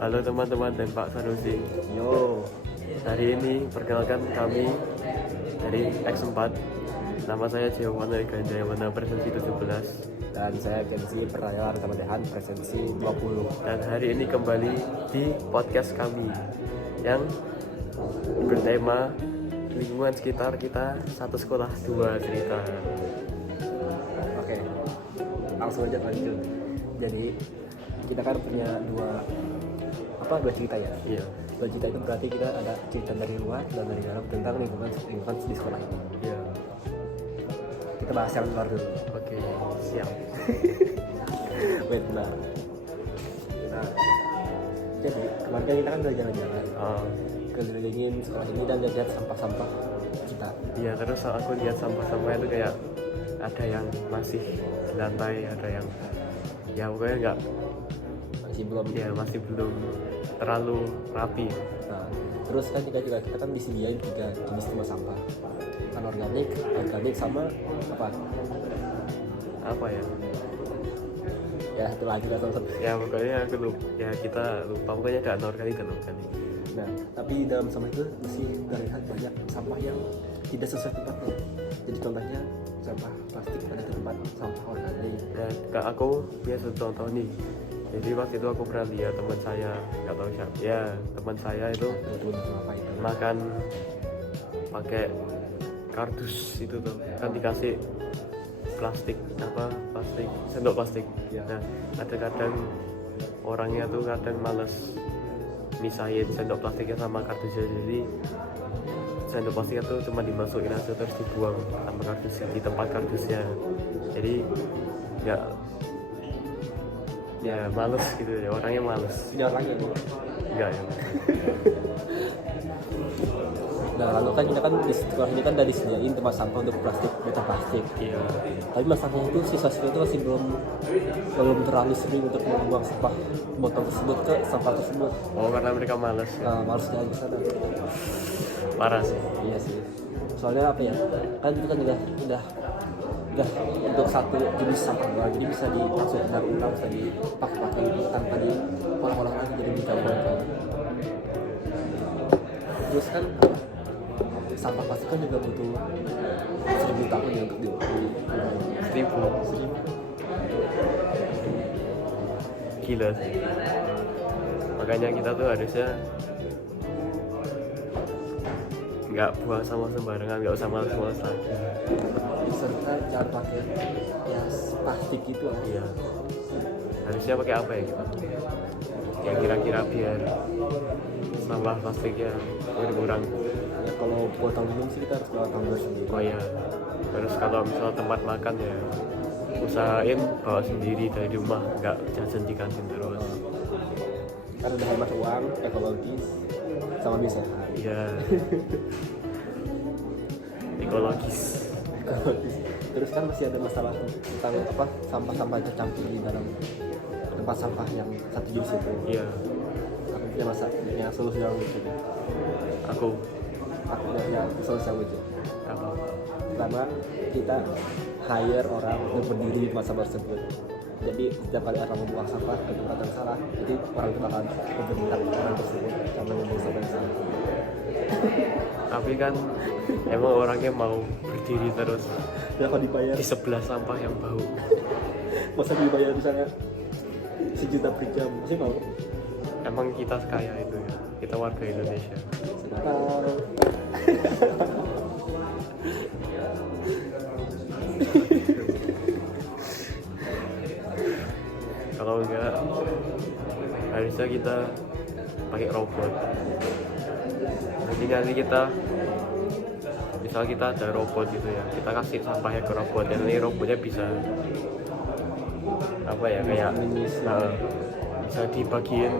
Halo teman-teman dan Pak Sanusi. Yo, Hari ini perkenalkan kami dari X4. Nama saya Jawan dari Ganjayana Presensi 17. dan saya Kenzi Pernyataan Kemendehan Presensi 20. Dan hari ini kembali di podcast kami yang bertema lingkungan sekitar kita, satu sekolah dua cerita. Oke, langsung aja lanjut. Jadi kita kan punya dua cerita ya. Iya. Dua cerita itu berarti kita ada cerita dari luar dan dari dalam tentang lingkungan di sekolah ini. Iya. Kita bahas yang luar dulu. Oke, siap. Wait, bentar. Nah, jadi kemarin kan kita kan udah jalan-jalan kelilingin sekolah ini dan lihat sampah-sampah kita. Iya, terus aku lihat sampah-sampah itu kayak ada yang masih di lantai, ada yang ya pokoknya enggak, masih belum terlalu rapi. Nah, terus kan kita kan disediain 3 jenis rumah sampah, anorganik, organik, sama Apa ya? ya itu lagi lah satu. Ya pokoknya aku lupa. Ya kita lupa, pokoknya ada anorganik dan organik. Nah, tapi dalam sampah itu masih terlihat banyak sampah yang tidak sesuai tempatnya. Jadi contohnya sampah plastik ada di tempat sampah organik. Dan kak aku punya satu contoh nih. Jadi waktu itu aku pernah lihat teman saya, nggak tahu siapa. Ya teman saya itu Apa itu? makan pakai kardus itu tuh, kan dikasih plastik sendok plastik. Ya. Nah, ada kadang orangnya tuh kadang males misahin sendok plastiknya sama kardusnya, jadi sendok plastiknya tuh cuma dimasukin aja terus dibuang sama kardusnya di tempat kardusnya. Jadi ya males gitu ya, orangnya males. Ini orangnya nih. Enggak ya. Nah, lalu kan kita kan di sekolah ini kan udah disediain tempat sampah untuk botol plastik. Iya. Tapi masalahnya itu siswa-siswa itu masih belum terlalu sering untuk membuang sampah botol tersebut ke sampah tersebut. Oh, karena mereka males ya. Nah, males jalan ke sana. Parah sih. Iya sih. Soalnya apa ya? Kan itu kan udah untuk satu jenis sampah doang, jadi bisa langsung ulang bisa dipakai gitu tanpa diolah-olah lagi, jadi dicampurkan. Terus kan sampah plastik kan juga butuh 1000 tahun ya untuk diulang. 1000. Gila sih. Makanya kita tuh harusnya nggak buang sama sembarangan, nggak usah males-males lagi. Serta jangan pakai ya plastik itu lah. Iya. Harusnya pakai apa ya kita? Ya kira-kira biar sampah plastiknya berkurang. Ya kalau botol minum sih kita harus bawa tumbler sendiri. Oh ya. Terus kalau misal tempat makan ya usahain bawa sendiri dari rumah, nggak jajan di kantin terus. Karena udah hemat uang, ekologis, sama bisa sehat. Iya. Ekologis. Terus kan masih ada masalah tentang sampah-sampah tercampur di dalam tempat sampah yang satu jenis itu. Iya. Aku punya solusi yang lucu. Aku punya solusi yang lucu. apa? Pertama, kita hire orang untuk berdiri di tempat sampah tersebut. Jadi setiap kali orang membuang sampah ke tempat yang salah, jadi orang itu bakal memberitahu orang tersebut karena membuang sampah yang salah. Tapi kan emang orangnya mau berdiri terus Ya kalau dibayar, di sebelah sampah yang bau. masa dibayar misalnya 1 juta per jam, masih mau? Emang kita kaya itu ya, kita warga Indonesia. Sekarang Kalau enggak, harusnya kita pakai robot. Jadi nanti misal kita ada robot gitu ya, kita kasih sampahnya ke robot, dan ini robotnya bisa apa ya, kayak bisa dibagiin.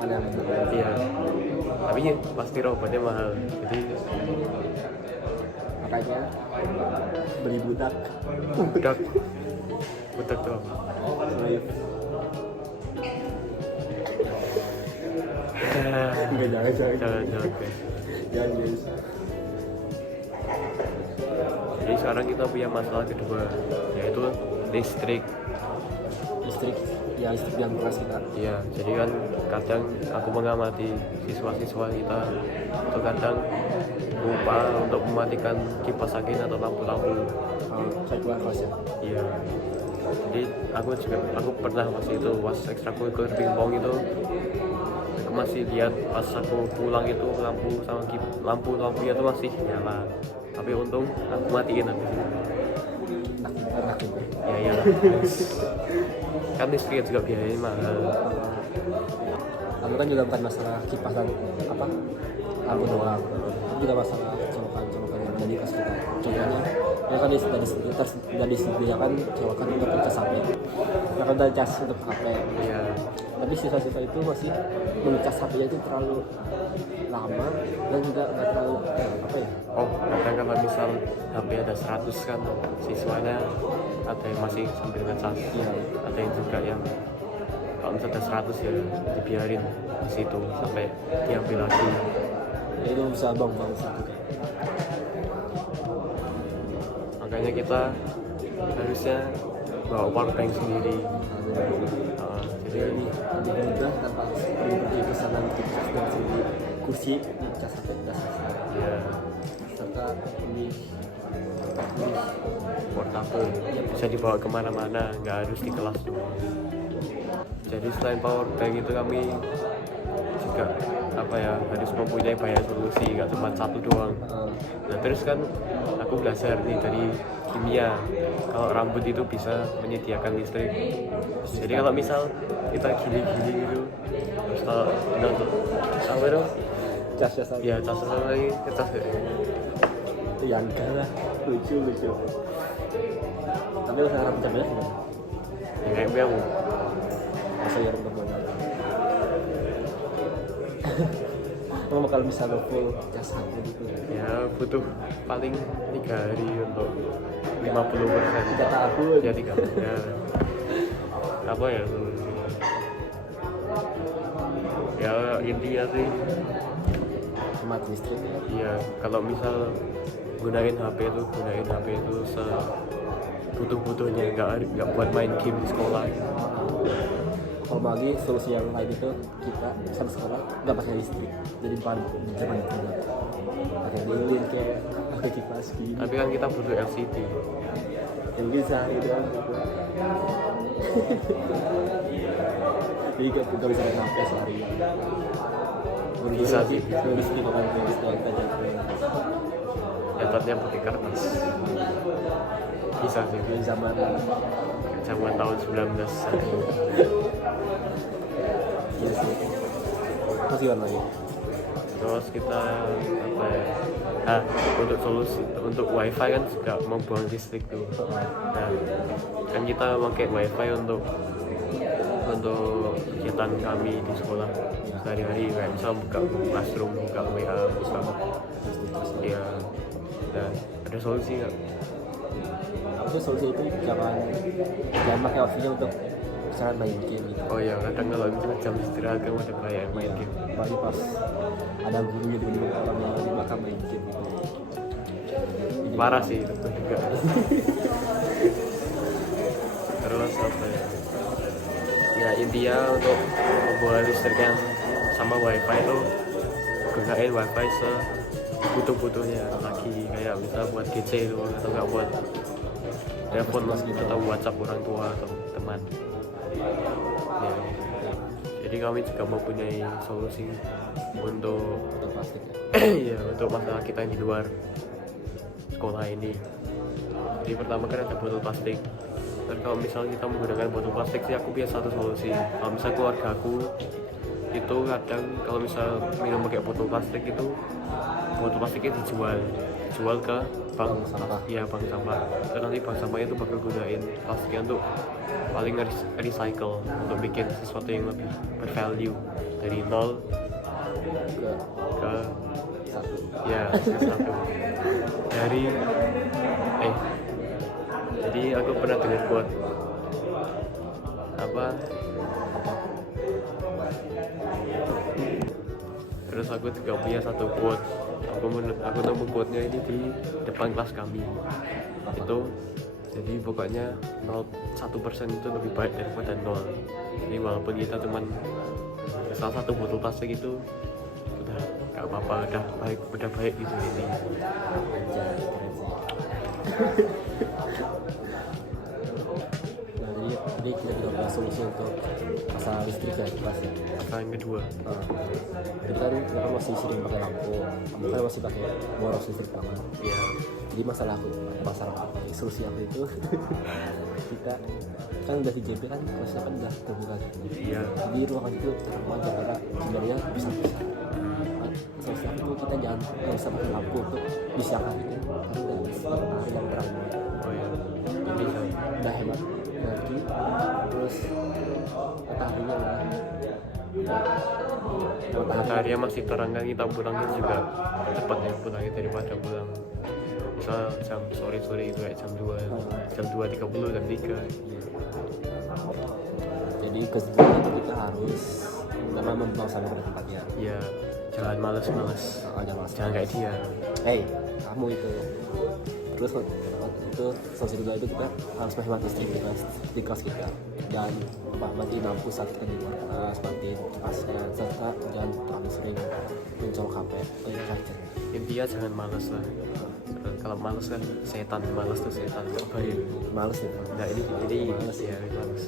mana yang benar? Iya, tapi ya, pasti robotnya mahal, jadi Makanya beli budak. budak tuh apa? Slave. Enggak, jangan guys. Jadi sekarang kita punya masalah kedua, yaitu listrik. listrik yang kelas kita. Iya, jadi kan kadang aku mengamati siswa-siswa kita itu kadang lupa untuk mematikan kipas angin atau lampu-lampu. Kayak keluar kelas ya. Iya, jadi aku pernah masih itu pas ekstrakurikuler pingpong itu aku masih lihat pas aku pulang itu lampunya tuh masih nyala, tapi untung aku matiin habis itu. Enak juga. Ya kan listrik juga biayanya mahal. Lalu kan juga bukan masalah kipas dan lampu doang, itu juga masalah colokan yang ada di kelas kita. Contohnya ya kan sudah disediakan colokan untuk cas HP, ya kan ada cas untuk HP. Iya, Tapi siswa-siswa itu masih mengecas HP-nya itu terlalu lama dan juga nggak terlalu kadang kalau misal HP ada 100 kan siswanya ada yang masih sambil ngecas, ada yang juga yang kalau misalnya ada 100 ya dibiarin di situ sampai diambil lagi. ya itu bisa bang juga. Makanya kita harusnya bawa powerbank sendiri. Jadi lebih mudah tanpa pergi ke sana untuk cas dan sini kursi di cas HP sudah selesai. Ya, Serta ini portable bisa dibawa kemana-mana, nggak harus di kelas doang. Jadi selain powerbank itu kami juga harus mempunyai banyak solusi, nggak cuma satu doang. Nah terus kan aku belajar nih dari kimia kalau rambut itu bisa menyediakan listrik. Jadi kalau misal kita gini-gini gitu terus kalau apa itu cas sama ya cas lagi kita ya enggak lah, lucu tapi usaha rambut jamnya gimana? ya kayak biang Masa ya rambut jamnya emang kalau misalnya full cas HP gitu ya butuh paling 3 hari untuk 50%. 3 tahun Ya 3 ya apa ya ya intinya sih hemat listrik ya. iya kalau misal gunain HP itu sebutuh-butuhnya, nggak buat main game di sekolah. Kalau bagi solusi yang lain itu kita sampai sekolah nggak pakai listrik, jadi bukan zaman itu pakai lilin kayak pakai kipas gini. Tapi kan kita butuh LCD. Yang bisa itu kan. Jadi nggak bisa main HP seharian. Bisa sih. Listrik bukan listrik kita jadi. Nyatetnya pakai kertas. Bisa sih. Di zaman Tahun 19. iya sih. Terus gimana lagi? Terus kita untuk solusi untuk wifi kan juga membuang listrik tuh. Nah, kan kita pakai wifi untuk kegiatan kami di sekolah sehari-hari, kayak misal buka classroom, buka WA, buka ya. Nah, ada solusi nggak? Itu solusi itu jangan pakai wifi-nya untuk misalkan main game gitu. Oh ya, kadang kalau misalnya jam istirahat kan ada kayak main game. Apalagi pas ada gurunya tiba-tiba orang yang di belakang main game gitu. Jadi, Parah sih itu juga. Terus apa ya? Ya intinya untuk membuat listrik yang sama wifi itu gunain wifi sebutuh-butuhnya lagi, kayak bisa buat GC itu atau nggak buat telepon atau WhatsApp orang tua atau teman. Ya. Jadi kami juga mempunyai solusi untuk plastik ya ya. untuk masalah kita yang di luar sekolah ini. Jadi pertama kan ada botol plastik. Dan kalau misalnya kita menggunakan botol plastik sih aku punya satu solusi. Kalau misalnya keluarga aku itu kadang kalau misal minum pakai botol plastik itu botol plastiknya dijual ke bank sampah. Iya, bank sampah. Dan nanti bank sampahnya itu bakal gunain plastiknya untuk paling recycle untuk bikin sesuatu yang lebih bervalue dari 0 ke Satu. ya ke 1 dari jadi aku pernah dengar quote terus aku juga punya satu quote. Aku nemu quote-nya ini di depan kelas kami. Itu jadi pokoknya 0 1% itu lebih baik daripada 0. Jadi walaupun kita cuman salah satu botol plastik itu udah nggak apa-apa, udah baik gitu ini. Anjay, keren sih. Nah, jadi kita juga bahas solusi untuk masalah listrik ya, pas ya. Maka yang kedua, Jadi kan kita kan masih sering pakai lampu, kamu kan masih pakai boros listrik banget. ya Jadi masalah solusi aku itu kita kan udah di JP kan kelasnya kan udah terbuka gitu. iya Jadi ruangan itu terang aja karena sebenarnya bisa-bisa. Solusi aku itu kita jangan nggak usah pakai lampu untuk di siang hari kan, karena udah matahari yang terang banget. oh ya Jadi udah hemat energi, terus mataharinya mataharinya masih terang kan, kita pulangnya juga cepat ya pulangnya daripada pulang misal jam sore itu kayak jam 2.30 jam 3. Jadi kesimpulan itu kita harus pertama membuang sampah pada tempatnya. Ya jangan males jangan kayak dia. Kamu itu. Terus itu solusi kedua itu kita harus menghemat listrik di kelas kita. Dan matiin lampu saat kita di luar kelas, matiin kipasnya, serta jangan terlalu sering mencolok HP atau charger. Intinya jangan males lah. Kalau males kan setan, males tuh setan, ngapain? Males gitu. Nah ini males ya, males.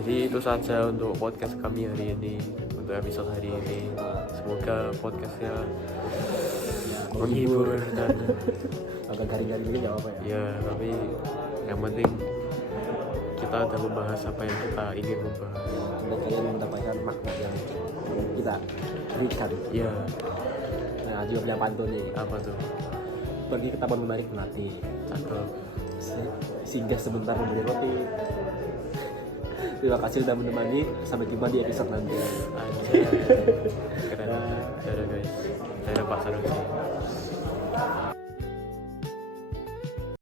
Jadi itu saja untuk podcast kami hari ini, untuk episode hari ini. Semoga podcastnya menghibur dan agak garing-garing ini nggak apa ya. ya, tapi yang penting kita udah membahas apa yang kita ingin membahas. Dan kalian mendapatkan makna yang kita berikan. Ya, Nah, juga punya pantun nih. apa tuh? Pergi ke taman menarik melati, Atau singgah sebentar membeli roti. Terima kasih sudah menemani. Sampai jumpa di episode nanti. aja keren. Dadah guys, dadah Pak Sanusi.